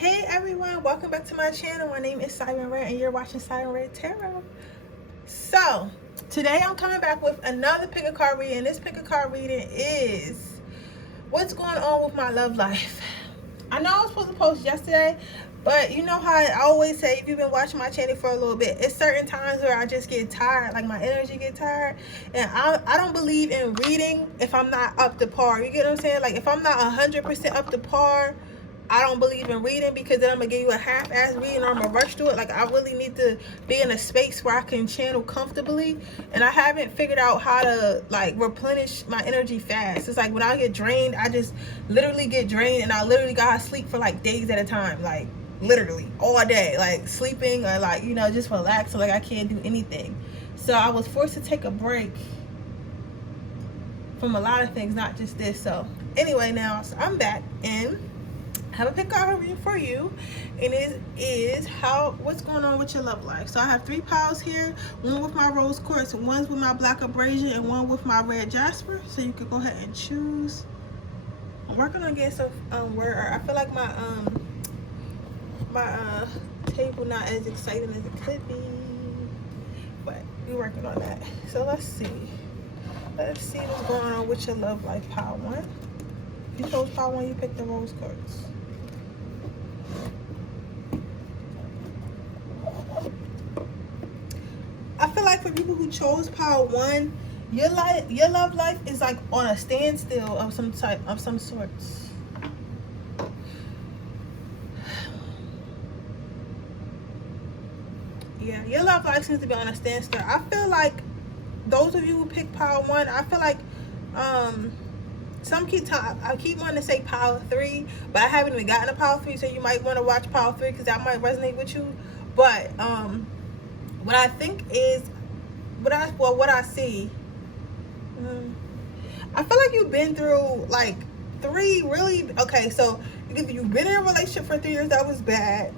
Hey everyone, welcome back to my channel. My name is Siren Redd and you're watching Siren Redd Tarot. So, today I'm coming back with another pick a card reading. This pick a card reading is what's going on with my love life. I know I was supposed to post yesterday, but you know how I always say, if you've been watching my channel for a little bit, it's certain times where I just get tired, like my energy get tired, and I don't believe in reading if I'm not up to par. You get what I'm saying? Like if I'm not 100% up to par, I don't believe in reading, because then I'm gonna give you a half-ass reading or I'm gonna rush through it. Like I really need to be in a space where I can channel comfortably, and I haven't figured out how to like replenish my energy fast. It's like when I get drained, I just literally get drained, and I literally gotta sleep for like days at a time, like literally all day, like sleeping or like, you know, just relax. So like I can't do anything. So I was forced to take a break from a lot of things, not just this. So anyway, now so I'm back and have a pick card reading for you, and it is what's going on with your love life. So I have 3 piles here, one with my rose quartz, one's with my black abrasion, and one with my red jasper. So you can go ahead and choose. I'm working on getting some word art. I feel like my table not as exciting as it could be, but we're working on that. So let's see what's going on with your love life. Pile 1. If you chose pile 1, you picked the rose quartz. I feel like for people who chose pile 1, your love life is like on a standstill of some type, of some sorts. Yeah, your love life seems to be on a standstill. I feel like those of you who pick pile 1, I feel like I keep wanting to say pile 3, but I haven't even gotten to pile 3, so you might want to watch pile 3 because that might resonate with you. But what I think is, what I see, I feel like you've been through like 3 really, okay, so either you've been in a relationship for 3 years that was bad,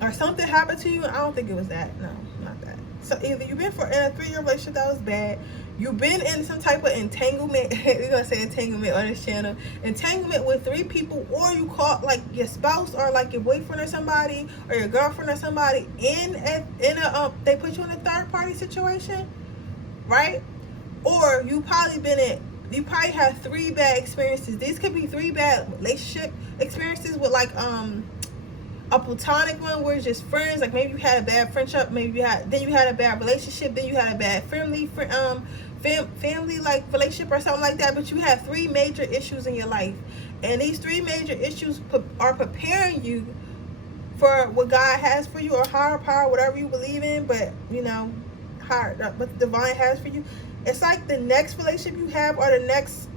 or something happened to you. I don't think it was that. No, not that. So either you've been in a 3-year relationship that was bad, you've been in some type of entanglement, we're gonna say entanglement on this channel, entanglement with 3 people, or you caught like your spouse or like your boyfriend or somebody or your girlfriend or somebody in a they put you in a 3rd party situation, right? Or you probably have 3 bad experiences. These could be 3 bad relationship experiences with like a platonic one where it's just friends. Like maybe you had a bad friendship, maybe you had a bad relationship, then you had a bad family like relationship or something like that. But you have 3 major issues in your life, and these 3 major issues are preparing you for what God has for you, or higher power, whatever you believe in. But you know, what the divine has for you. It's like the next relationship you have, or the next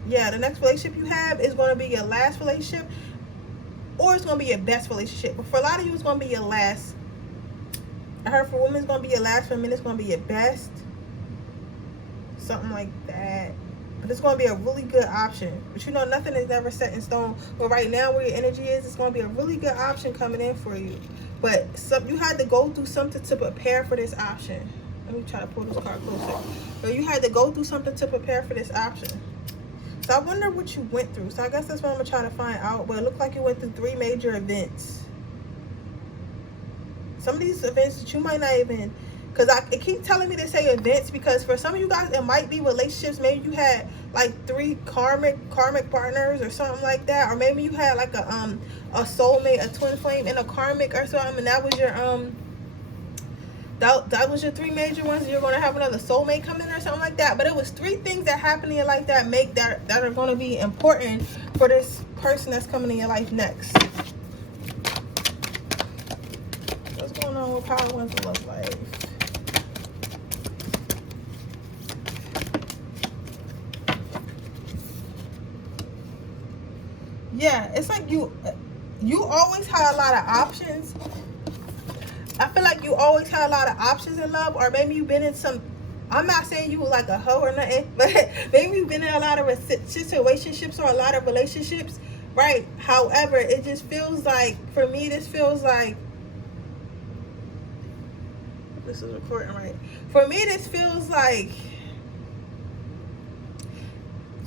relationship you have is going to be your last relationship, or it's going to be your best relationship. But for a lot of you, it's going to be your last. I heard for women, it's going to be your last. For men, it's going to be your best. Something like that. But it's going to be a really good option. But you know, nothing is ever set in stone. But right now, where your energy is, it's going to be a really good option coming in for you. But you had to go through something to prepare for this option. Let me try to pull this card closer. So you had to go through something to prepare for this option. So I wonder what you went through. So I guess that's what I'm going to try to find out. But it looked like you went through 3 major events. Some of these events that you might not even, because it keep telling me to say events, because for some of you guys, it might be relationships. Maybe you had like 3 karmic partners or something like that. Or maybe you had like a soulmate, a twin flame, and a karmic or something. And that was your that was your 3 major ones, and you're going to have another soulmate come in or something like that. But it was 3 things that happen in your life that are going to be important for this person that's coming in your life next. What's going on with power 1's love life? Yeah, it's like you always had a lot of options. I feel like you always had a lot of options in love, or maybe you've been in some, I'm not saying you were like a hoe or nothing, but maybe you've been in a lot of situationships or a lot of relationships, right? However, it just feels like, for me, this feels like, this is recording right. For me, this feels like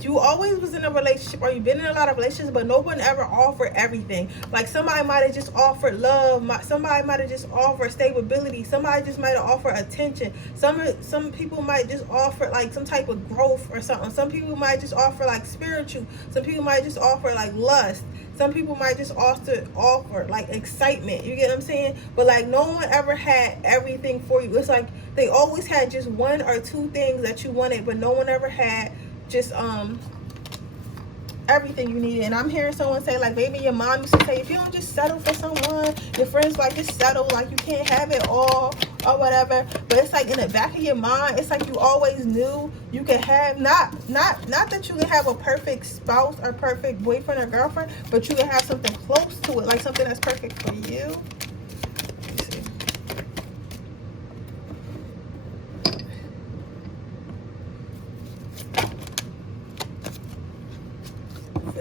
you always was in a relationship, or you've been in a lot of relationships, but no one ever offered everything. Like somebody might have just offered love, somebody might have just offered stability, somebody just might have offered attention, some people might just offer like some type of growth or something, some people might just offer like spiritual, some people might just offer like lust, some people might just offer like excitement. You get what I'm saying? But like no one ever had everything for you. It's like they always had just one or two things that you wanted, but no one ever had just everything you needed. And I'm hearing someone say, like, maybe your mom used to say, if you don't just settle for someone, your friends like, just settle, like you can't have it all or whatever. But it's like in the back of your mind, it's like you always knew you could have not that you can have a perfect spouse or perfect boyfriend or girlfriend, but you can have something close to it, like something that's perfect for you.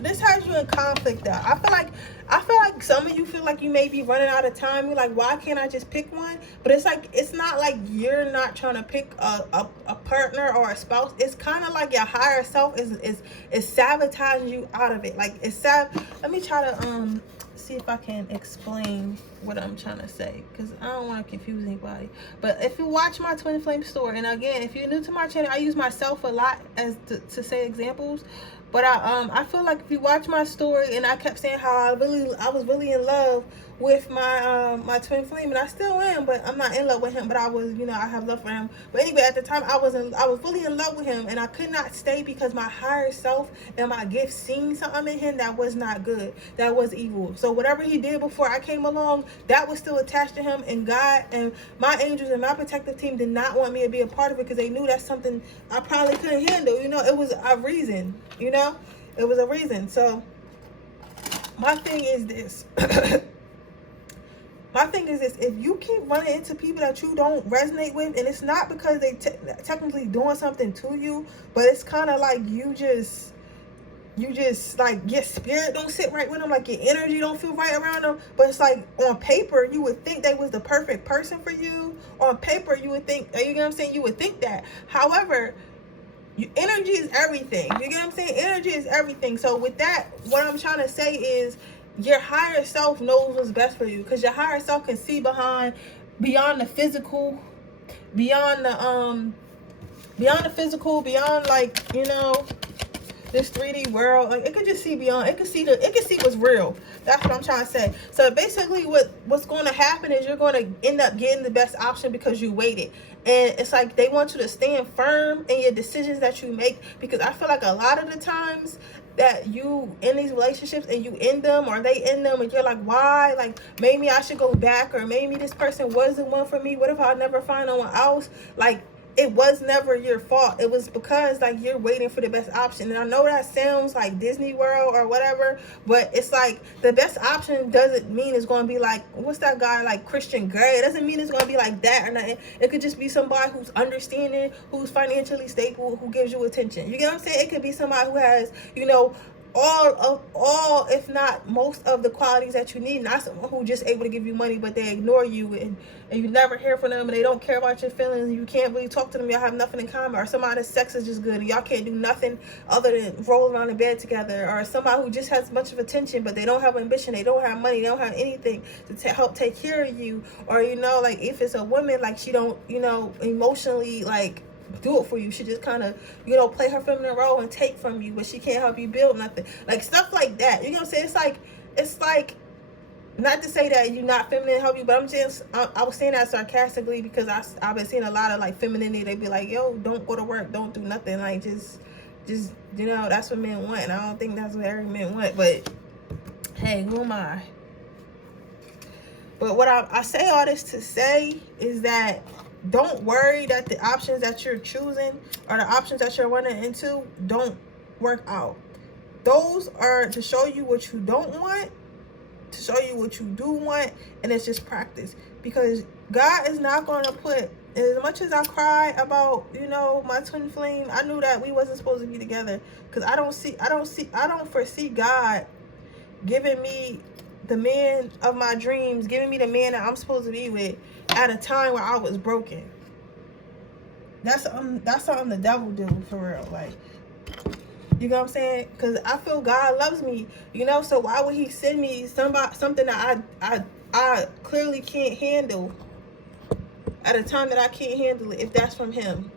This has you in conflict though. I feel like some of you feel like you may be running out of time. You're like, why can't I just pick one? But it's like, it's not like you're not trying to pick a partner or a spouse. It's kind of like your higher self is sabotaging you out of it. Like let me try to see if I can explain what I'm trying to say, because I don't want to confuse anybody. But if you watch my Twin Flame story, and again, if you're new to my channel, I use myself a lot as to say examples. But I feel like if you watch my story, and I kept saying how I was really in love with my my twin flame, and I still am, but I'm not in love with him. But I was, you know, I have love for him. But anyway, at the time I was really in love with him, and I could not stay because my higher self and my gift seen something in him that was not good, that was evil. So whatever he did before I came along, that was still attached to him. And God and my angels and my protective team did not want me to be a part of it, because they knew that's something I probably couldn't handle. You know, it was a reason. You know, it was a reason. So my thing is this. My thing is this: if you keep running into people that you don't resonate with, and it's not because they technically doing something to you, but it's kind of like you just like your spirit don't sit right with them, like your energy don't feel right around them. But it's like on paper you would think they was the perfect person for you. On paper you would think, you get what I'm saying, you would think that. However, energy is everything. You get what I'm saying? Energy is everything. So with that, what I'm trying to say is, your higher self knows what's best for you, because your higher self can see beyond the physical, beyond the physical, beyond, like, you know, this 3D world. Like, it could just see beyond. It could see what's real. That's what I'm trying to say. So basically what's going to happen is you're going to end up getting the best option because you waited. And it's like they want you to stand firm in your decisions that you make, because I feel like a lot of the times that you in these relationships and you end them, or they end them, and you're like, why? Like, maybe I should go back, or maybe this person wasn't one for me. What if I never find no one else? Like, it was never your fault. It was because, like, you're waiting for the best option. And I know that sounds like Disney World or whatever, but it's like the best option doesn't mean it's going to be like, what's that guy, like Christian Grey? It doesn't mean it's going to be like that or nothing. It could just be somebody who's understanding, who's financially stable, who gives you attention. You get what I'm saying? It could be somebody who has, you know, all if not most of the qualities that you need, not someone who just able to give you money but they ignore you, and you never hear from them, and they don't care about your feelings, and you can't really talk to them, y'all have nothing in common. Or somebody's sex is just good and y'all can't do nothing other than roll around in bed together. Or somebody who just has a bunch of attention but they don't have ambition, they don't have money, they don't have anything to help take care of you. Or, you know, like, if it's a woman, like, she don't, you know, emotionally, like, do it for you. She just kind of, you know, play her feminine role and take from you, but she can't help you build nothing. Like, stuff like that. You know what I'm saying? It's like not to say that you're not feminine help you, but I was saying that sarcastically, because I've been seeing a lot of, like, femininity. They be like, yo, don't go to work, don't do nothing, like, just you know, that's what men want. And I don't think that's what every man want, but hey, who am I? But what I say all this to say is that don't worry that the options that you're choosing or the options that you're running into don't work out. Those are to show you what you don't want, to show you what you do want, and it's just practice. Because God is not going to put, as much as I cry about, you know, my twin flame, I knew that we wasn't supposed to be together, because I don't foresee God giving me the man of my dreams, giving me the man that I'm supposed to be with at a time where I was broken. That's something the devil do, for real. Like, You know what I'm saying? Because I feel God loves me, you know, so why would he send me something that I clearly can't handle at a time that I can't handle it, if that's from him?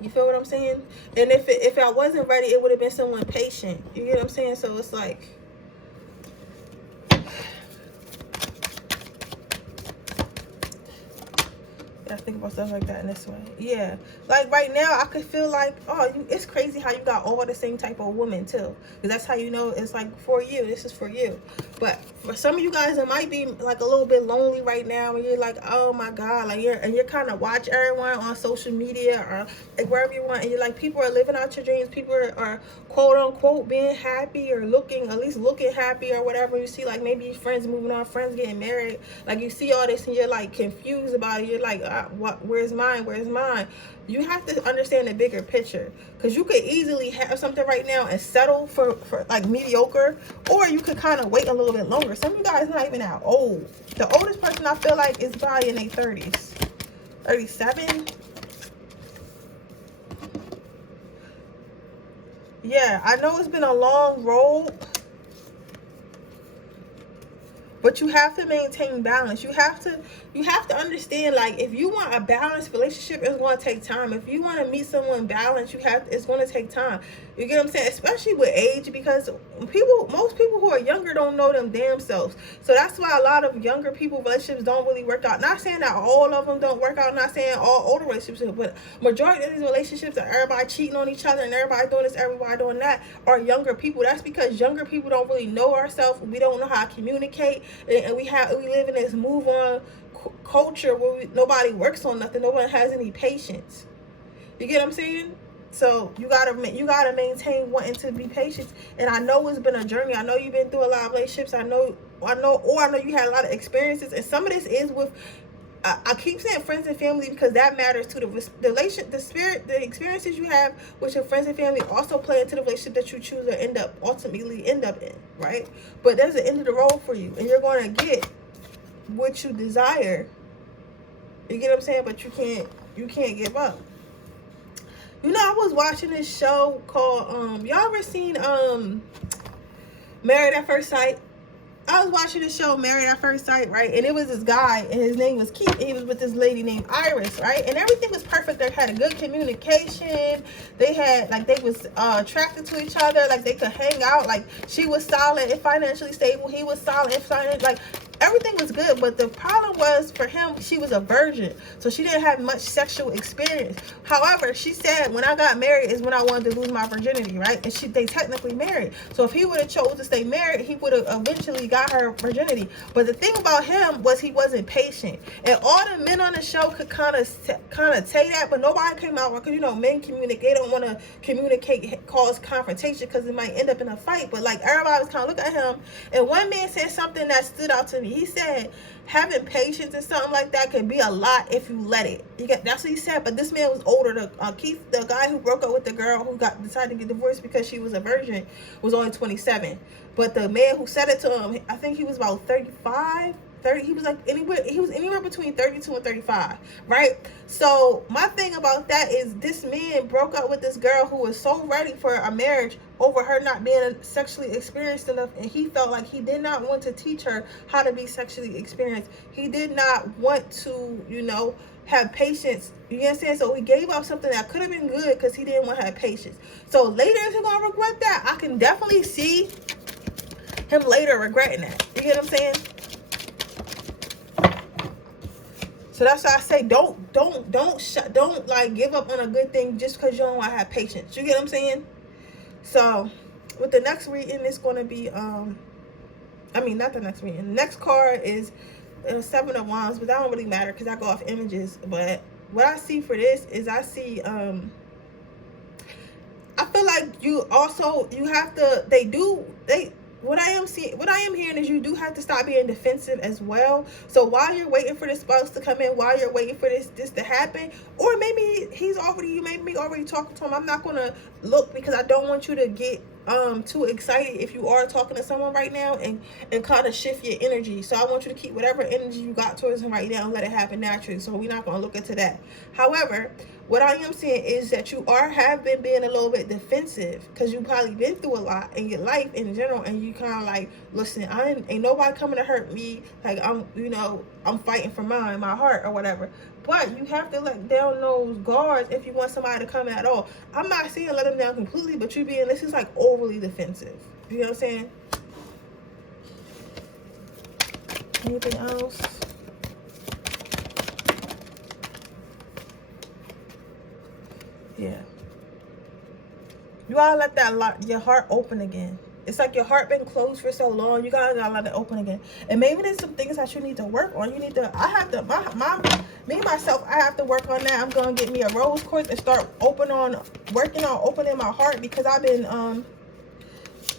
You feel what I'm saying? And if I wasn't ready, it would have been someone patient. You get what I'm saying? So it's like, I think about stuff like that in this way. Yeah. Like right now, I could feel like, oh, it's crazy how you got all the same type of woman too. Because that's how you know it's like for you. This is for you. But for some of you guys, it might be like a little bit lonely right now. And you're like, oh my God. Like you're kind of watch everyone on social media or like wherever you want. And you're like, people are living out your dreams. People are quote unquote being happy or at least looking happy or whatever. You see like maybe friends moving on, friends getting married. Like you see all this and you're like confused about it. You're like, where's mine? You have to understand the bigger picture, because you could easily have something right now and settle for like mediocre, or you could kind of wait a little bit longer. Some of you guys not even that old. The oldest person I feel like is probably in their 30s, 37. Yeah, I know it's been a long road, but you have to maintain balance. You have to understand, like, if you want a balanced relationship, it's going to take time. If you want to meet someone balanced, it's going to take time. You get what I'm saying? Especially with age, because most people who are younger don't know them damn selves. So that's why a lot of younger people relationships don't really work out. Not saying that all of them don't work out. Not saying all older relationships, but majority of these relationships are everybody cheating on each other and everybody doing this, everybody doing that, are younger people. That's because younger people don't really know ourselves. We don't know how to communicate, and we live in this move on culture where nobody works on nothing. No one has any patience. You get what I'm saying? So you gotta maintain wanting to be patient. And I know it's been a journey. I know you've been through a lot of relationships. I know you had a lot of experiences. And some of this is with, I keep saying friends and family because that matters too. The experiences you have with your friends and family also play into the relationship that you choose to ultimately end up in, right? But there's an end of the road for you, and you're going to get what you desire. You get what I'm saying? But you can't give up. You know, I was watching this show called y'all ever seen Married at First Sight? I was watching the show Married at First Sight, right? And it was this guy, and his name was Keith, and he was with this lady named Iris, right? And everything was perfect. They had a good communication. They was attracted to each other. Like, they could hang out. Like, she was solid and financially stable. He was solid and financially, like, everything was good. But the problem was, for him, she was a virgin. So she didn't have much sexual experience. However, she said, when I got married is when I wanted to lose my virginity, right? And they technically married. So if he would have chose to stay married, he would have eventually got her virginity. But the thing about him was he wasn't patient. And all the men on the show could kind of say that, but nobody came out, because, you know, men communicate. They don't want to communicate, cause confrontation, because it might end up in a fight. But like, everybody was kind of looking at him. And one man said something that stood out to me. He said, having patience and something like that can be a lot if you let it. That's what he said. But this man was older. Keith, the guy who broke up with the girl who decided to get divorced because she was a virgin, was only 27. But the man who said it to him, I think he was about 35, 30. He was anywhere between 32 and 35, right? So my thing about that is, this man broke up with this girl who was so ready for a marriage over her not being sexually experienced enough, and he felt like he did not want to teach her how to be sexually experienced. He did not want to, you know, have patience. You know what I'm saying? So he gave up something that could have been good because he didn't want to have patience. So later, is he going to regret that? I can definitely see him later regretting that. You get what I'm saying? So that's why I say don't like give up on a good thing just because you don't want to have patience. You get what I'm saying? So with the next reading, it's going to be not the next reading. The next card is 7 of Wands, but that don't really matter because I go off images. But what I see for this is, I see I feel like you have to what I am hearing is you do have to stop being defensive as well. So while you're waiting for this spouse to come in, while you're waiting for this to happen, or maybe you may be already talking to him. I'm not going to look because I don't want you to get too excited if you are talking to someone right now, and kind of shift your energy. So I want you to keep whatever energy you got towards him right now and let it happen naturally. So we're not going to look into that. However, what I am saying is that you have been being a little bit defensive, because you probably been through a lot in your life in general, and you kind of like, listen, ain't nobody coming to hurt me. Like, I'm fighting for my heart or whatever. But you have to let down those guards if you want somebody to come in at all. I'm not saying let them down completely, but this is like overly defensive. You know what I'm saying? Anything else? Yeah. You gotta let your heart open again. It's like your heart been closed for so long. You gotta let it open again. And maybe there's some things that you need to work on. I have to work on that. I'm gonna get me a rose quartz and start working on opening my heart, because I've been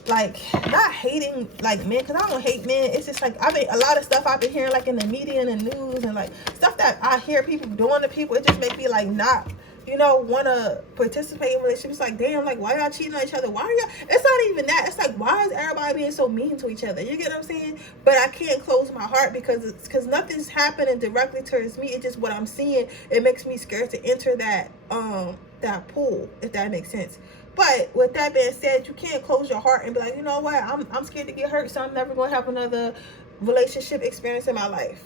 like, not hating like men, because I don't hate men. It's just like, a lot of stuff I've been hearing like in the media and the news, and like stuff that I hear people doing to people, it just makes me like not want to participate in relationships. Like, damn, like, why y'all cheating on each other? Why are y'all? It's not even that. It's like, why is everybody being so mean to each other? You get what I'm saying? But I can't close my heart, because nothing's happening directly towards me. It's just what I'm seeing. It makes me scared to enter that pool, if that makes sense. But with that being said, you can't close your heart and be like, you know what? I'm scared to get hurt, so I'm never going to have another relationship experience in my life.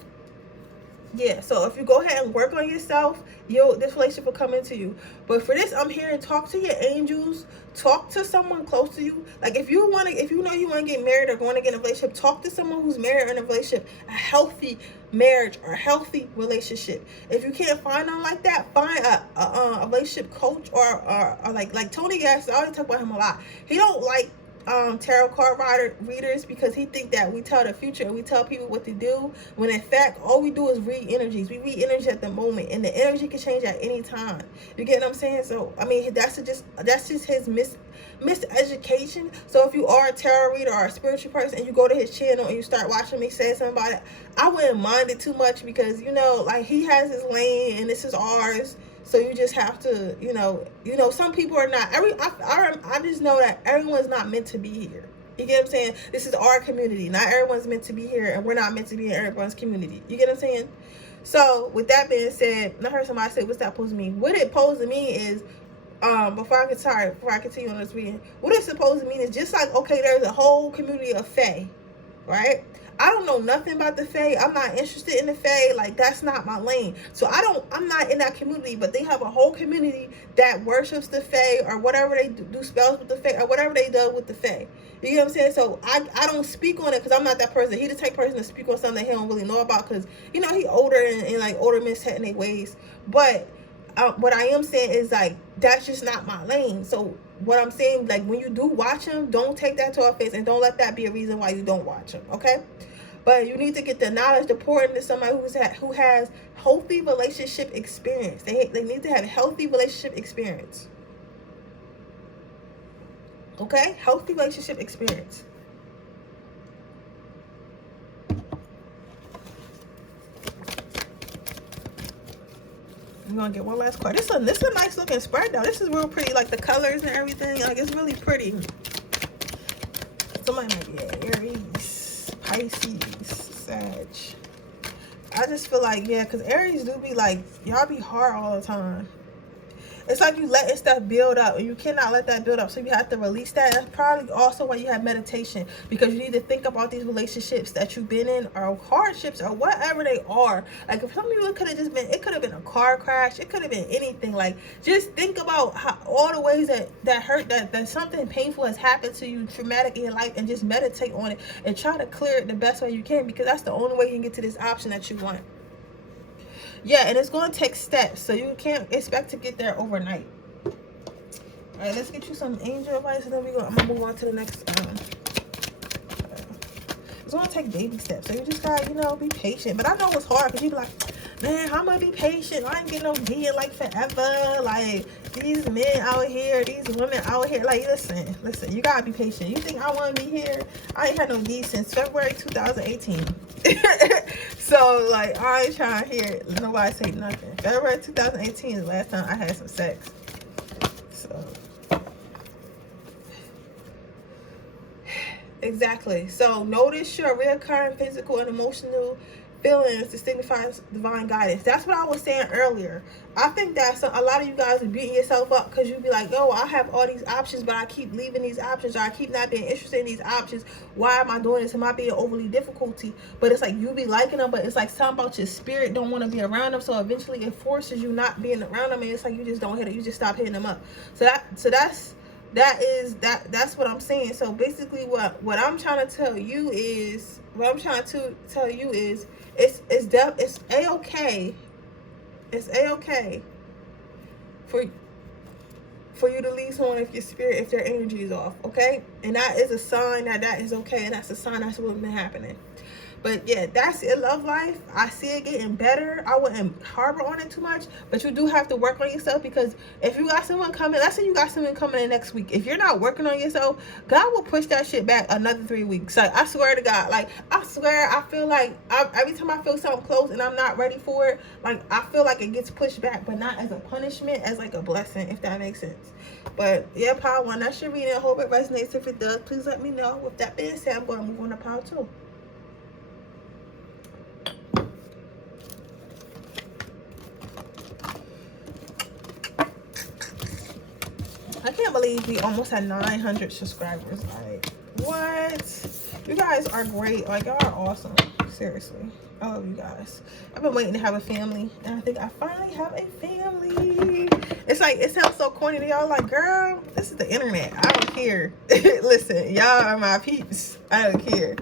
Yeah, so if you go ahead and work on yourself, this relationship will come into you. But for this, I'm here to talk to your angels. Talk to someone close to you. Like, if you know you want to get married or want to get in a relationship, talk to someone who's married or in a relationship, a healthy marriage or a healthy relationship. If you can't find one like that, find a relationship coach or like Tony Gass. I always talk about him a lot. He don't like tarot card readers, because he think that we tell the future and we tell people what to do, when in fact all we do is read energies. We read energy at the moment, and the energy can change at any time. You get what I'm saying? So I mean, that's just his miseducation. So if you are a tarot reader or a spiritual person and you go to his channel and you start watching me say something about it, I wouldn't mind it too much, because like, he has his lane and this is ours. So you just have to, some people are not. I just know that everyone's not meant to be here. You get what I'm saying? This is our community. Not everyone's meant to be here, and we're not meant to be in everyone's community. You get what I'm saying? So with that being said, I heard somebody say, what's that supposed to mean? What it supposed to mean is, before I continue on this reading, what it's supposed to mean is just like, okay, there's a whole community of Fae, right? I don't know nothing about the Fae. I'm not interested in the Fae. Like, that's not my lane. So I'm not in that community, but they have a whole community that worships the Fae, or whatever they do spells with the Fae, or whatever they do with the Fae. You know what I'm saying? So I don't speak on it, because I'm not that person. He's the type of person to speak on something that he don't really know about, because, he older, and like older men set in their ways. But what I am saying is, like, that's just not my lane. So what I'm saying, like, when you do watch him, don't take that to our face, and don't let that be a reason why you don't watch him, okay? But you need to get the knowledge to pour into somebody who has healthy relationship experience. They need to have healthy relationship experience. Okay? Healthy relationship experience. I'm gonna get one last card. This is a nice looking spread though. This is real pretty, like the colors and everything. Like, it's really pretty. Somebody might be Aries, Pisces, Sag. I just feel like, yeah, because Aries do be like, y'all be hard all the time. It's like you letting stuff build up, and you cannot let that build up, so you have to release that. That's probably also why you have meditation, because you need to think about these relationships that you've been in, or hardships, or whatever they are. Like, if some people, it could have been a car crash, it could have been anything. Like, just think about all the ways that hurt, that something painful has happened to you, traumatic in your life, and just meditate on it and try to clear it the best way you can, because that's the only way you can get to this option that you want. Yeah, and it's going to take steps, so you can't expect to get there overnight. All right, let's get you some angel advice, and then I'm going to move on to the next. It's going to take baby steps, so you just got to, be patient. But I know it's hard, because you be like, man, how am I going to be patient? I ain't getting no D in, like, forever. Like, these men out here, these women out here. Like, listen, you got to be patient. You think I want to be here? I ain't had no D since February 2018. So, like, I ain't trying to hear nobody say nothing. February 2018 is the last time I had some sex. So, Exactly. So notice your reoccurring physical and emotional feelings to signify divine guidance. That's what I was saying earlier. I think that a lot of you guys are beating yourself up because you be like, yo, I have all these options, but I keep leaving these options, or I keep not being interested in these options. Why am I doing this? Am I being overly difficulty? But it's like you be liking them, but it's like something about your spirit don't want to be around them, so eventually it forces you not being around them, and it's like you just don't hit it. You just stop hitting them up. That's what I'm saying. So basically what I'm trying to tell you is it's a-okay. It's a-okay for you to leave someone if their energy is off, okay? And that is a sign that is okay, and that's a sign that's what's been happening. But yeah, that's it. Love life. I see it getting better. I wouldn't harbor on it too much, but you do have to work on yourself, because if you got someone coming, let's say you got someone coming in next week, if you're not working on yourself, God will push that shit back another 3 weeks. Like, I swear to God, like, I swear, I feel like every time I feel something close and I'm not ready for it, like, I feel like it gets pushed back, but not as a punishment, as like a blessing, if that makes sense. But yeah, Power 1, that's your reading. I hope it resonates. If it does, please let me know. With that being said, I'm going to move on to Power 2. I can't believe we almost had 900 subscribers. Like, what? You guys are great. Like, y'all are awesome. Seriously. I love you guys. I've been waiting to have a family, and I think I finally have a family. It's like, it sounds so corny to y'all. Like, girl, this is the internet. I don't care. Listen, y'all are my peeps. I don't care.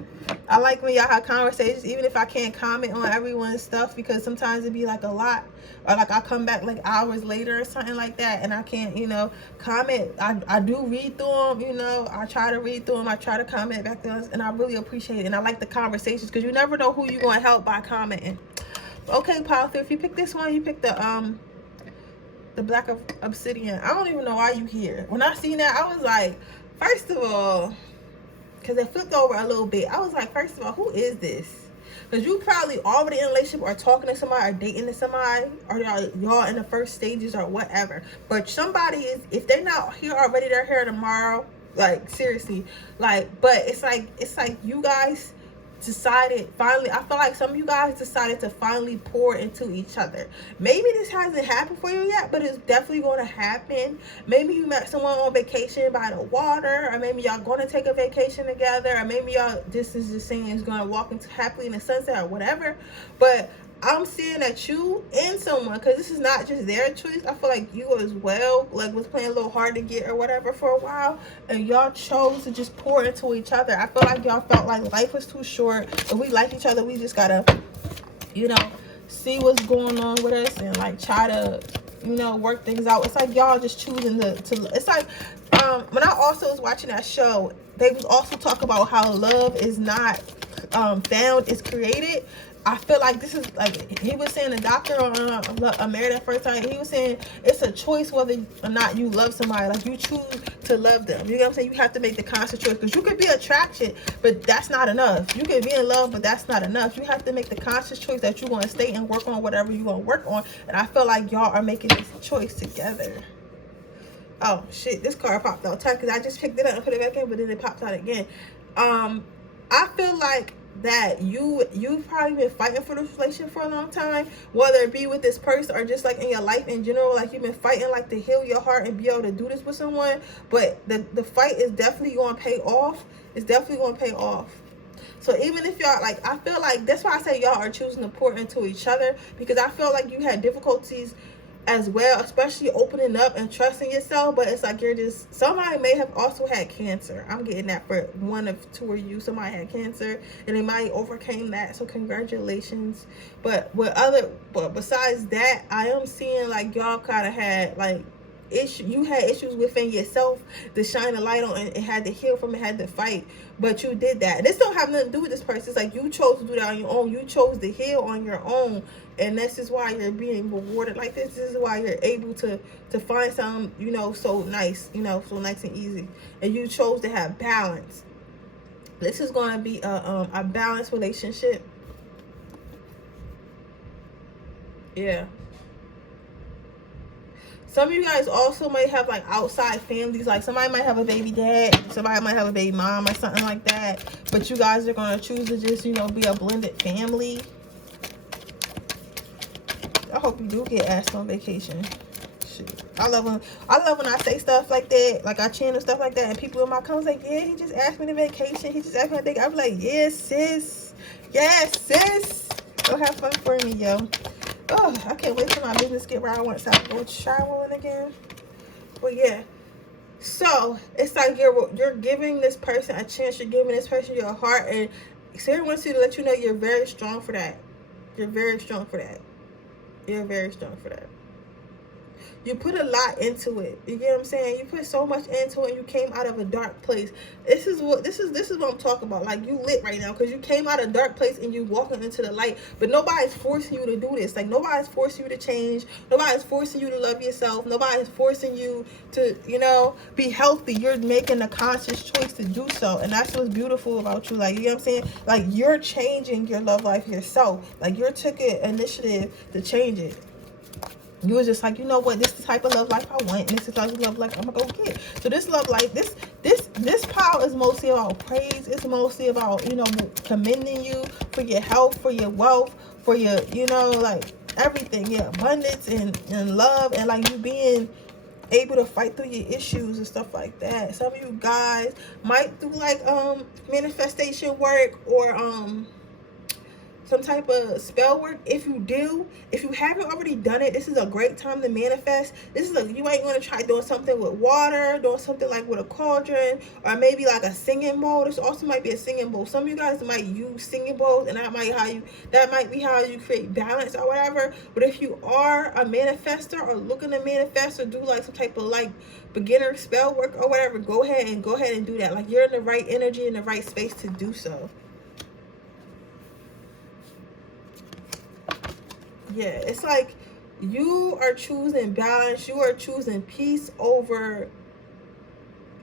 I like when y'all have conversations, even if I can't comment on everyone's stuff, because sometimes it'd be like a lot, or like I'll come back like hours later or something like that, and I can't, comment. I do read through them, I try to read through them. I try to comment back to us, and I really appreciate it. And I like the conversations, because you never know who you're going to help by commenting. Okay, Paul, if you pick this one, you pick the Black Obsidian. I don't even know why you here. When I seen that, I was like, first of all, because it flipped over a little bit, I was like, first of all, who is this? Because you probably already in a relationship, or talking to somebody, or dating to somebody, or y'all in the first stages, or whatever. But somebody is, if they're not here already, they're here tomorrow. Like, seriously. Like, but it's like you guys decided finally, I feel like some of you guys decided to finally pour into each other. Maybe this hasn't happened for you yet, but it's definitely going to happen. Maybe you met someone on vacation by the water, or maybe y'all going to take a vacation together, or maybe y'all, this is just saying, is going to walk into happily in the sunset, or whatever. But I'm seeing that you and someone, because this is not just their choice, I feel like you as well, like, was playing a little hard to get or whatever for a while, and y'all chose to just pour into each other. I feel like y'all felt like life was too short. If we like each other, we just gotta, see what's going on with us, and like try to, work things out. It's like y'all just choosing to it's like, when I also was watching that show, they was also talking about how love is not found, it's created. I feel like this is, like he was saying, the doctor on Married at First Sight, he was saying it's a choice whether or not you love somebody. Like, you choose to love them. You know what I'm saying? You have to make the conscious choice, because you could be attraction, but that's not enough. You could be in love, but that's not enough. You have to make the conscious choice that you want to stay and work on whatever you want to work on. And I feel like y'all are making this choice together. Oh shit, this card popped out tight, because I just picked it up and put it back in, but then it popped out again. I feel like that you've probably been fighting for this relationship for a long time, whether it be with this person or just like in your life in general. Like, you've been fighting like to heal your heart and be able to do this with someone, but the fight is definitely going to pay off. It's definitely going to pay off. So even if y'all, like, I feel like that's why I say y'all are choosing to pour into each other, because I feel like you had difficulties as well, especially opening up and trusting yourself. But it's like, somebody may have also had cancer. I'm getting that for one of two of you. Somebody had cancer, and they might overcame that, so congratulations. But besides that, I am seeing like y'all kind of had like you had issues within yourself to shine a light on, and had to heal from it, had to fight, but you did that. This don't have nothing to do with this person. It's like you chose to do that on your own. You chose to heal on your own, and this is why you're being rewarded like this. This is why you're able to find something, so nice, so nice and easy. And you chose to have balance. This is going to be a balanced relationship. Yeah. Some of you guys also might have like outside families. Like somebody might have a baby dad, somebody might have a baby mom or something like that. But you guys are going to choose to just, you know, be a blended family. I hope you do get asked on vacation. Shit. I love when I say stuff like that, like I channel stuff like that, and people in my comments like, yeah, he just asked me to vacation. He just asked me to vacation. I'm like, yes, sis. Yes, sis. Go have fun for me, yo. Oh, I can't wait till my business get where I want to go traveling again. But yeah, so it's like you're giving this person a chance. You're giving this person your heart, and Siren wants you to let you know you're very strong for that. You're very strong for that. You're very strong for that. You put a lot into it. You get what I'm saying? You put so much into it, and you came out of a dark place. This is what I'm talking about. Like, you lit right now because you came out of a dark place and you walking into the light. But nobody's forcing you to do this. Like, nobody's forcing you to change. Nobody's forcing you to love yourself. Nobody's forcing you to, you know, be healthy. You're making a conscious choice to do so, and that's what's beautiful about you. Like, you know what I'm saying? Like, you're changing your love life yourself. Like, you took an initiative to change it. You was just like, you know what, this is the type of love life I want, and this is the type of love life I'm gonna go get. So this love life, this pile is mostly about praise. It's mostly about, you know, commending you for your health, for your wealth, for your, you know, like everything, your abundance and love, and like you being able to fight through your issues and stuff like that. Some of you guys might do like manifestation work or some type of spell work. If you haven't already done it, this is a great time to manifest. You might want to try doing something with water, doing something like with a cauldron, or maybe like a singing bowl. This also might be a singing bowl. Some of you guys might use singing bowls, and that might be how you create balance or whatever. But if you are a manifester or looking to manifest or do like some type of like beginner spell work or whatever, go ahead and do that. Like, you're in the right energy, in the right space to do so. Yeah, it's like you are choosing balance. You are choosing peace over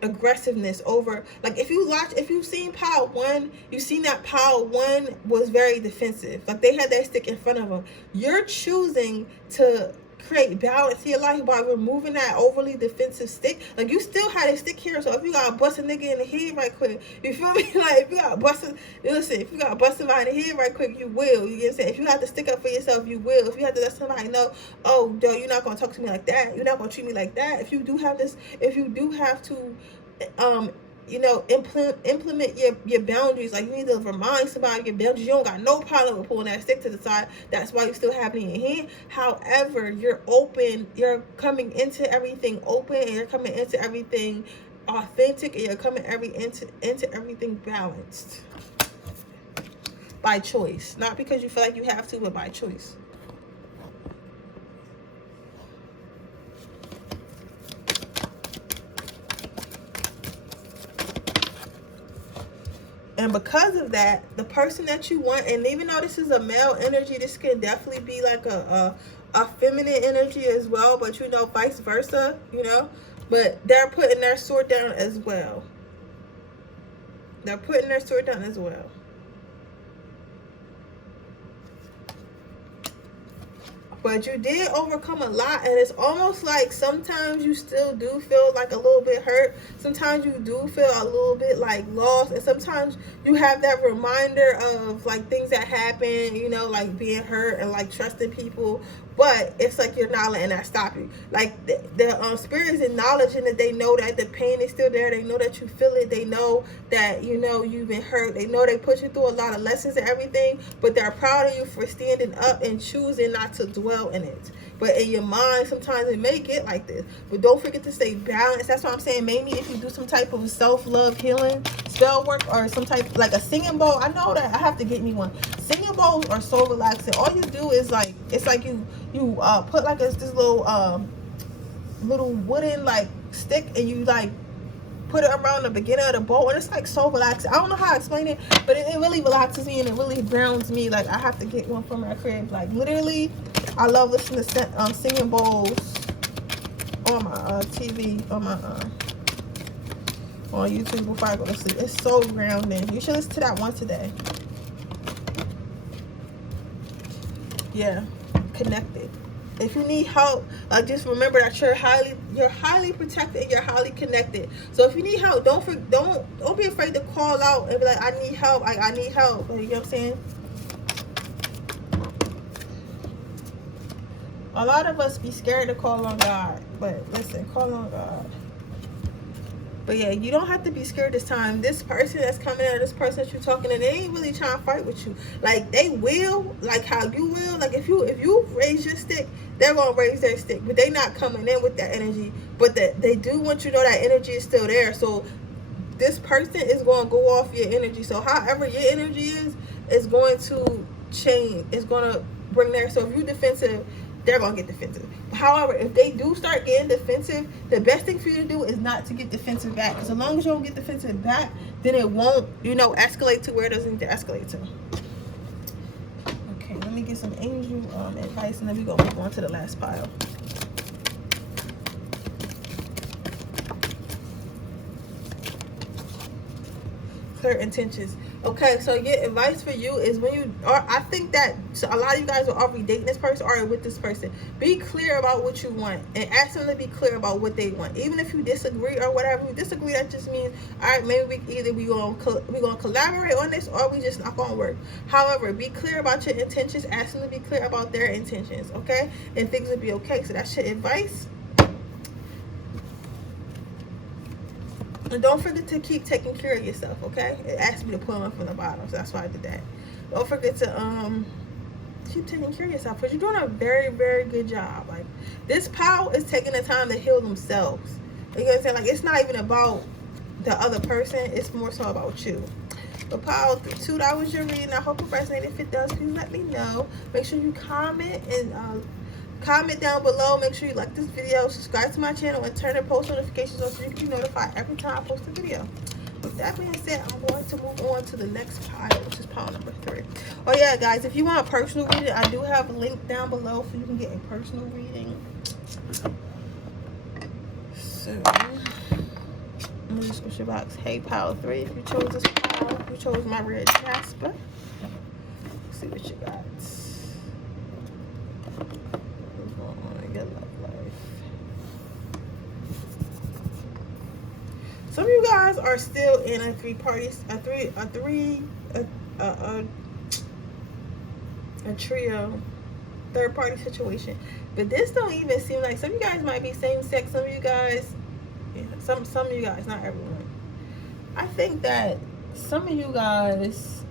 aggressiveness, over, like, if you've seen pile one, you've seen that pile one was very defensive. Like, they had that stick in front of them. You're choosing to create balance in your life by removing that overly defensive stick. Like, you still had a stick here, so if you gotta bust a nigga in the head right quick, you feel me? Like, if you gotta bust somebody in the head right quick, you will. You get what I'm saying? If you have to stick up for yourself, you will. If you have to let somebody know, oh, yo, you're not gonna talk to me like that, you're not gonna treat me like that. If you do have to you know, implement your boundaries. Like, you need to remind somebody of your boundaries. You don't got no problem with pulling that stick to the side. That's why you still have it in your hand. However, you're open. You're coming into everything open, and you're coming into everything authentic, and you're coming into everything balanced by choice. Not because you feel like you have to, but by choice. And because of that, the person that you want, and even though this is a male energy, this can definitely be like a feminine energy as well, but, you know, vice versa, you know. But they're putting their sword down as well. They're putting their sword down as well. But you did overcome a lot, and it's almost like sometimes you still do feel like a little bit hurt. Sometimes you do feel a little bit like lost, and sometimes you have that reminder of like things that happen, you know, like being hurt and like trusting people. But it's like you're not letting that stop you. Like the spirit is acknowledging that they know that the pain is still there. They know that you feel it. They know that, you know, you've been hurt. They know they put you through a lot of lessons and everything. But they're proud of you for standing up and choosing not to dwell in it. But in your mind, sometimes it may get like this. But don't forget to stay balanced. That's what I'm saying. Maybe if you do some type of self-love healing, spell work, or some type, like a singing bowl. I know that I have to get me one. Singing bowls are so relaxing. All you do is like, it's like you put like this little wooden like stick, and you like put it around the beginning of the bowl, and it's like so relaxing. I don't know how to explain it, but it really relaxes me, and it really grounds me. Like, I have to get one from my crib. Like, literally, I love listening to singing bowls on my TV, on YouTube before I go to sleep. It's so grounding. You should listen to that once a day. Yeah, connected. If you need help, like, just remember that you're highly protected and you're highly connected. So if you need help, don't be afraid to call out and be like, I need help. I need help. You know what I'm saying? A lot of us be scared to call on God, but listen, call on God. But yeah, you don't have to be scared this time. This person that's coming in, this person that you're talking to, they ain't really trying to fight with you. Like, they will, like how you will. Like, if you raise your stick, they're gonna raise their stick. But they not coming in with that energy. But that they do want you to know that energy is still there. So this person is gonna go off your energy. So however your energy is going to change. It's gonna bring there. So if you're defensive, they're gonna get defensive. However, if they do start getting defensive, the best thing for you to do is not to get defensive back. Because as long as you don't get defensive back, then it won't, escalate to where it doesn't need to escalate to. Okay, let me get some angel advice, and then we're gonna move on to the last pile. Clear intentions. Okay, so your advice for you is I think that a lot of you guys are already dating this person or with this person. Be clear about what you want and ask them to be clear about what they want. Even if you disagree or whatever, you disagree, that just means, all right, maybe we gonna collaborate on this, or we just not gonna work. However, be clear about your intentions. Ask them to be clear about their intentions, okay? And things will be okay. So that's your advice. And don't forget to keep taking care of yourself, okay? It asked me to pull them from the bottom, so that's why I did that. Don't forget to keep taking care of yourself, because you're doing a very, very good job. Like, this pile is taking the time to heal themselves. You know what I'm saying? Like, it's not even about the other person. It's more so about you. So pile 2, that was your reading. I hope it resonated. If it does, please let me know. Make sure you comment and comment down below. Make sure you like this video, subscribe to my channel, and turn on post notifications on so you can be notified every time I post a video. With that being said, I'm going to move on to the next pile, which is pile number 3. Oh yeah, guys, if you want a personal reading, I do have a link down below so you can get a personal reading. So I'm gonna just switch your box. Hey, pile 3, if you chose this pile, you chose my red Jasper. Let's see what you got. Love life. Some of you guys are still in a trio, third party situation, but this don't even seem like, some of you guys might be same sex. Some of you guys, some of you guys, not everyone. I think that some of you guys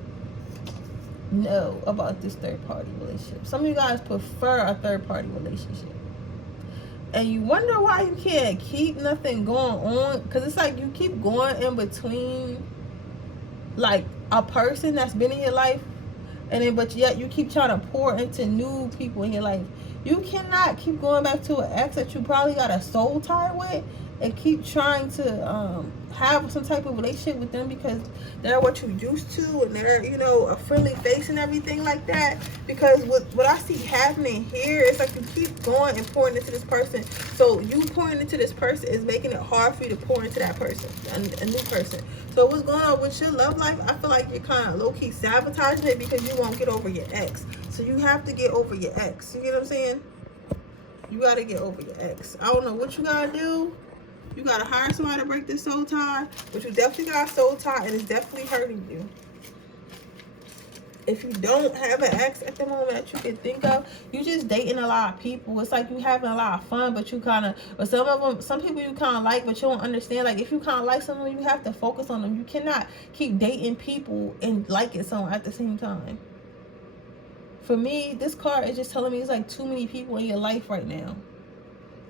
know about this third party relationship. Some of you guys prefer a third party relationship. And you wonder why you can't keep nothing going on. Because it's like you keep going in between, like, a person that's been in your life. And then, but yet you keep trying to pour into new people in your life. You cannot keep going back to an ex that you probably got a soul tie with and keep trying to have some type of relationship with them because they're what you used to and they're, a friendly face and everything like that. Because what I see happening here is like you keep going and pouring into this person. So you pouring into this person is making it hard for you to pour into that person, a new person. So what's going on with your love life? I feel like you're kind of low-key sabotaging it because you won't get over your ex. So you have to get over your ex. You get what I'm saying? You got to get over your ex. I don't know what you got to do. You got to hire somebody to break this soul tie. But you definitely got a soul tie and it's definitely hurting you. If you don't have an ex at the moment that you can think of, you just dating a lot of people. It's like you having a lot of fun, but you kind of, but some people you kind of like, but you don't understand. Like if you kind of like someone, you have to focus on them. You cannot keep dating people and liking someone at the same time. For me, this card is just telling me it's like too many people in your life right now.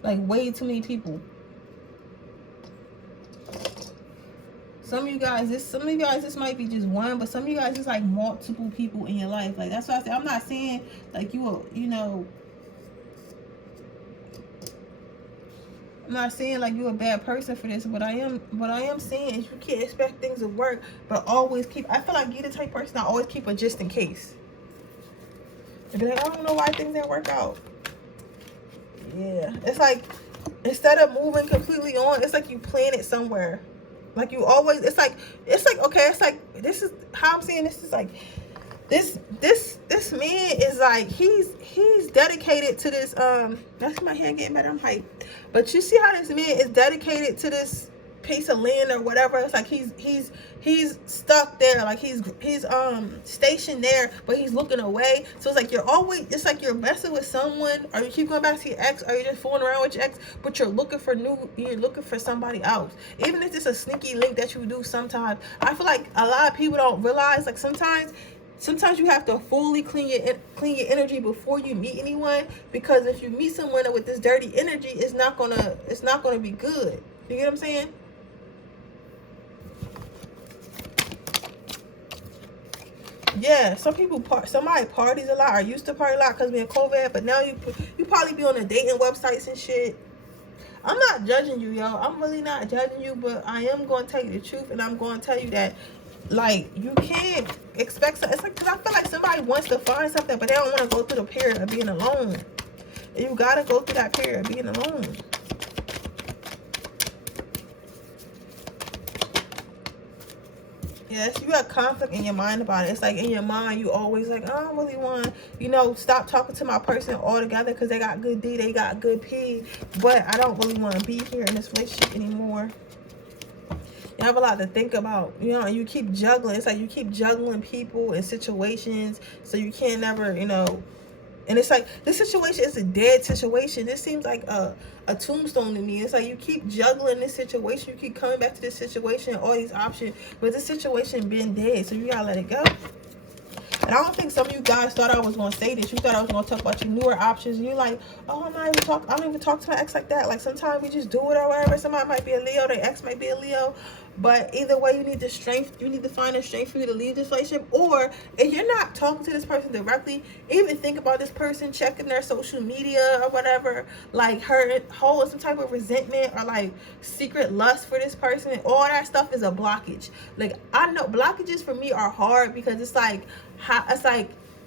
Like way too many people. Some of you guys, this might be just one, but some of you guys, it's like multiple people in your life. Like, that's what I say. I'm not saying, like, I'm not saying, like, you're a bad person for this. What I am saying is you can't expect things to work, but always keep, I feel like you're the type of person that always keep a just in case. And be like, I don't know why things didn't work out. Yeah. It's like, instead of moving completely on, it's like you plan it somewhere. Like you always, it's like, okay, it's like, this is how I'm saying this is like, this this man is like, he's dedicated to this, that's my hand getting better, I'm hyped. But you see how this man is dedicated to this piece of land or whatever. It's like he's stuck there, like he's stationed there, but he's looking away. So it's like it's like you're messing with someone, or you keep going back to your ex, or you're just fooling around with your ex, but you're looking for somebody else. Even if it's a sneaky link that you do sometimes. I feel like a lot of people don't realize, like sometimes you have to fully clean your energy before you meet anyone, because if you meet someone with this dirty energy, it's not gonna be good. You get what I'm saying? Yeah, somebody parties a lot, or used to party a lot because being COVID, but now you probably be on the dating websites and shit. I'm not judging you, yo. I'm really not judging you, but I am going to tell you the truth, and I'm going to tell you that, like, you can't expect something. It's like, because I feel like somebody wants to find something, but they don't want to go through the period of being alone. And you got to go through that period of being alone. Yes, you got conflict in your mind about it. It's like in your mind, you always like, I don't really want, stop talking to my person altogether because they got good D, they got good P, but I don't really want to be here in this relationship anymore. You have a lot to think about, and you keep juggling. It's like you keep juggling people and situations, so you can't never, and it's like, this situation is a dead situation. This seems like a tombstone to me. It's like you keep juggling this situation. You keep coming back to this situation, all these options. But this situation been dead, so you gotta let it go. And I don't think some of you guys thought I was going to say this. You thought I was going to talk about your newer options. And you're like, oh, I don't even talk to my ex like that. Like, sometimes we just do it or whatever. Somebody might be a Leo. Their ex might be a Leo. But either way, you need the strength. You need to find the strength for you to leave this relationship. Or if you're not talking to this person directly, even think about this person, checking their social media or whatever. Like, hold some type of resentment or, like, secret lust for this person. And all that stuff is a blockage. Like, I know blockages for me are hard because it's like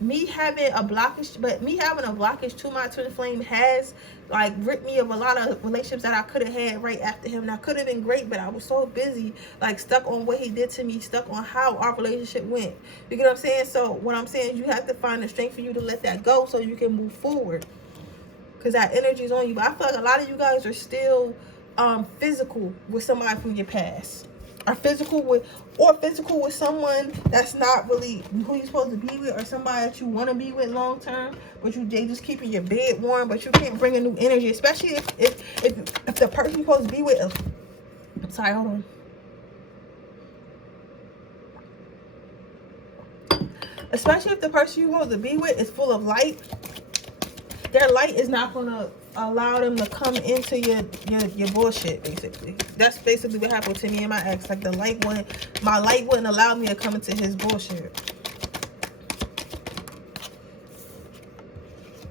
me having a blockage to my twin flame has like ripped me of a lot of relationships that I could have had right after him. And I could have been great, but I was so busy, like stuck on what he did to me, stuck on how our relationship went. You get what I'm saying? So what I'm saying is you have to find the strength for you to let that go so you can move forward. Because that energy is on you. But I feel like a lot of you guys are still physical with somebody from your past. Or physical with someone that's not really who you're supposed to be with, or somebody that you want to be with long term, but they just keeping your bed warm, but you can't bring a new energy, especially if the person you're supposed to be with, sorry, hold on. Especially if the person you're supposed to be with is full of light, their light is not gonna allow them to come into your bullshit, basically. That's basically what happened to me and my ex. Like my light wouldn't allow me to come into his bullshit.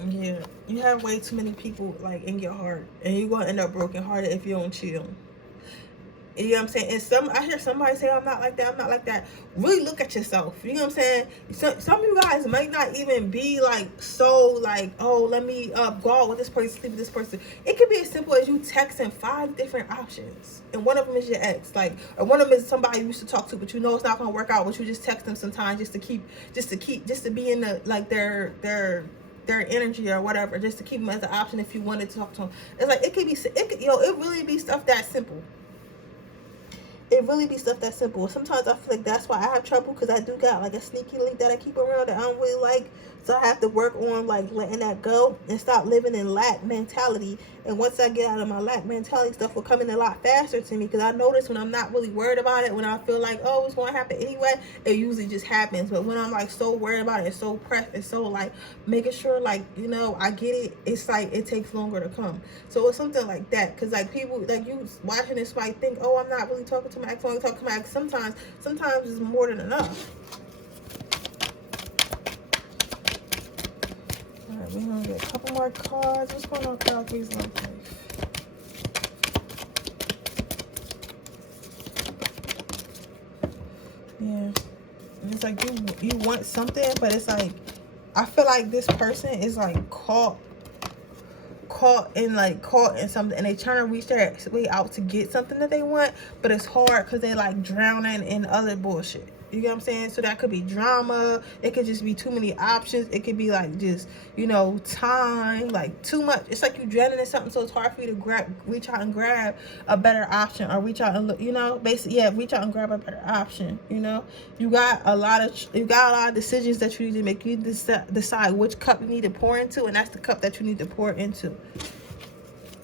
Yeah, you have way too many people like in your heart, and you're gonna end up broken hearted if you don't chill. You know what I'm saying? And I hear somebody say, I'm not like that. Really look at yourself. You know what I'm saying? Some of you guys might not even be like, so like, oh, let me go out with this person, sleep with this person. It could be as simple as you texting 5 different options. And one of them is your ex. Like, or one of them is somebody you used to talk to, but you know it's not going to work out, but you just text them sometimes just to be in the, like, their energy or whatever, just to keep them as an option if you wanted to talk to them. It's like, it really be stuff that simple. It really be stuff that simple. Sometimes I feel like that's why I have trouble, because I do got like a sneaky link that I keep around that I don't really like. So I have to work on like letting that go and stop living in lack mentality. And once I get out of my lack mentality, stuff will come in a lot faster to me, because I notice when I'm not really worried about it, when I feel like, oh, it's going to happen anyway, it usually just happens. But when I'm like so worried about it, so pressed, and so like making sure like, I get it, it's like it takes longer to come. So it's something like that, because like people, like you watching this might think, oh, I'm not really talking to my ex, I'm only talking to my ex. Sometimes it's more than enough. Alright, we're going to get a couple more cards. What's going on, Kyle? Please love life. Yeah. It's like you want something, but it's like, I feel like this person is like caught in something, and they trying to reach their way out to get something that they want, but it's hard because they like drowning in other bullshit. You get what I'm saying? So that could be drama. It could just be too many options. It could be like just, you know, time, like too much. It's like you drowning in something, so it's hard for you to reach out and grab a better option, or reach out and look, you know, basically, yeah, reach out and grab a better option. You know, you got a lot of decisions that you need to make. You need to decide which cup you need to pour into, and that's the cup that you need to pour into.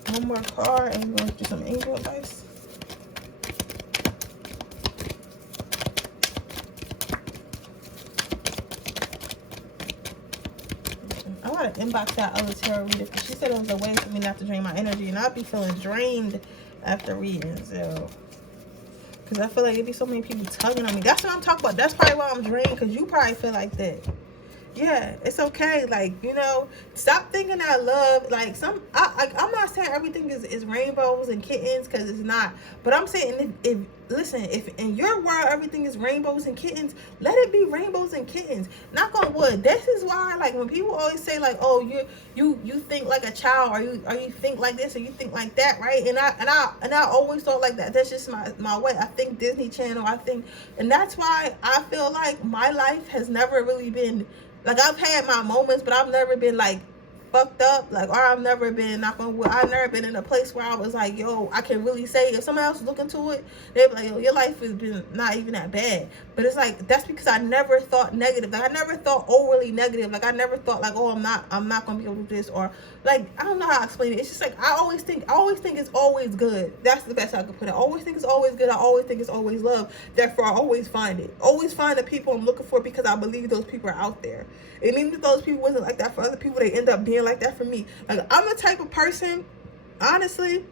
One more card, and we're going to do some angel advice. I want to inbox that other tarot reader, because she said it was a way for me not to drain my energy, and I'd be feeling drained after reading. So, because I feel like it'd be so many people tugging on me. That's what I'm talking about. That's probably why I'm drained, because you probably feel like that. Yeah, it's okay. Like, you know, stop thinking that love, like, I'm not saying everything is rainbows and kittens, because it's not. But I'm saying, if in your world everything is rainbows and kittens, let it be rainbows and kittens. Knock on wood. This is why, like, when people always say, like, oh, you think like a child, or you think like this, or you think like that, right? And I always thought like that. That's just my way. I think Disney Channel. And that's why I feel like my life has never really been, like, I've had my moments, but I've never been, like, fucked up. Like, or I've never been, knock on wood, I've never been in a place where I was like, yo, I can really say, if somebody else is looking to it, they'd be like, yo, your life has been not even that bad. But it's like, that's because I never thought negative. Like, I never thought overly negative. Like, I never thought, like, oh, I'm not going to be able to do this. Or, like, I don't know how to explain it. It's just like, I always think it's always good. That's the best I could put it. I always think it's always good. I always think it's always love. Therefore, I always find it. Always find the people I'm looking for, because I believe those people are out there. And even if those people wasn't like that for other people, they end up being like that for me. Like, I'm the type of person, honestly,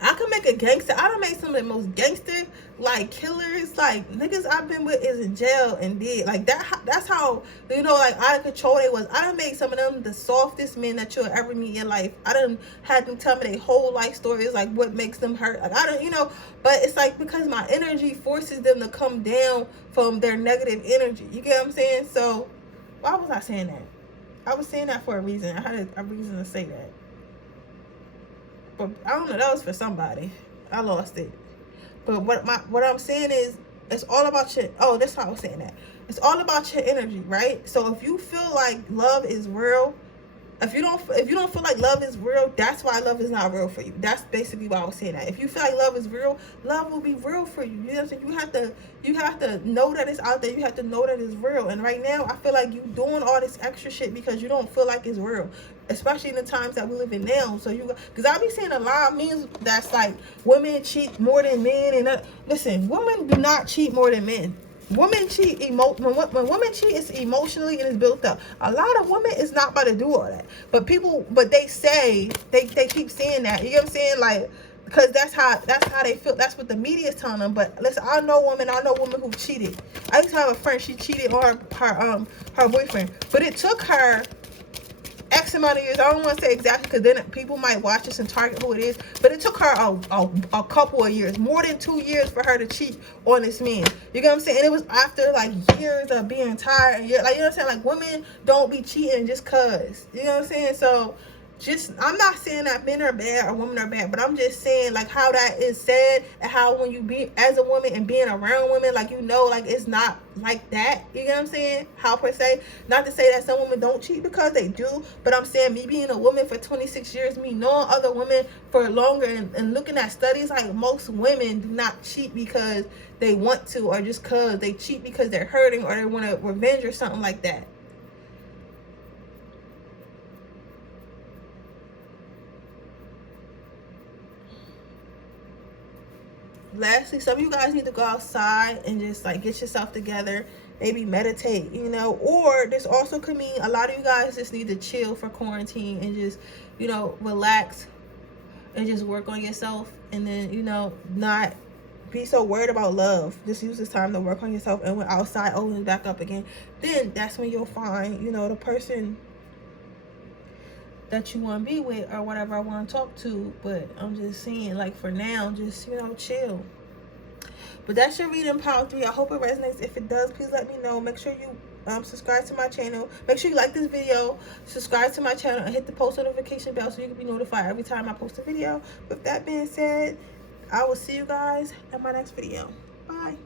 I can make a gangster. I done made some of the most gangster, like, killers, like, niggas I've been with is in jail and dead. Like, that's how, you know, like, out of control they was. I done made some of them the softest men that you'll ever meet in your life. I done had them tell me their whole life stories, like, what makes them hurt. Like, I don't, you know, but it's like, because my energy forces them to come down from their negative energy. You get what I'm saying? So, why was I saying that? I was saying that for a reason. I had a reason to say that. But I don't know, that was for somebody. I lost it. But what I'm saying is, it's all about your, oh, that's how I was saying that. It's all about your energy, right? So if you feel like love is real, if you don't feel like love is real, that's why love is not real for you. That's basically why I was saying that. If you feel like love is real, love will be real for you. You know what I'm saying? You have to know that it's out there. You have to know that it's real. And right now, I feel like you doing all this extra shit because you don't feel like it's real, especially in the times that we live in now. So because I be seeing a lot of memes that's like, women cheat more than men. And listen, women do not cheat more than men. Women cheat when women cheat, it's emotionally and it's built up. A lot of women is not about to do all that. But they say, they keep saying that. You know what I'm saying? Like, because that's how they feel. That's what the media is telling them. But listen, I know women who cheated. I used to have a friend, she cheated on her boyfriend. But it took her X amount of years. I don't want to say exactly, because then people might watch this and target who it is. But it took her a couple of years, more than 2 years, for her to cheat on this man. You get what I'm saying? And it was after like years of being tired. And like, you know what I'm saying? Like, women don't be cheating just cause. You know what I'm saying? So, I'm not saying that men are bad or women are bad, but I'm just saying, like, how that is said, and how when you be as a woman and being around women, like, you know, like, it's not like that. You know what I'm saying? How per se, not to say that some women don't cheat, because they do, but I'm saying, me being a woman for 26 years, me knowing other women for longer, and looking at studies, like, most women do not cheat because they want to, or just cause. They cheat because they're hurting, or they want to revenge or something like that. Lastly, some of you guys need to go outside and just, like, get yourself together, maybe meditate, you know. Or this also could mean a lot of you guys just need to chill for quarantine and just, you know, relax and just work on yourself, and then, you know, not be so worried about love. Just use this time to work on yourself, and when outside opens back up again, then that's when you'll find, you know, the person that you want to be with, or whatever I want to talk to. But I'm just saying, like, for now, just, you know, chill. But that's your reading, Power 3. I hope it resonates. If it does, please let me know. Make sure you subscribe to my channel. Make sure you like this video, subscribe to my channel, and hit the post notification bell so you can be notified every time I post a video. With that being said, I will see you guys in my next video. Bye.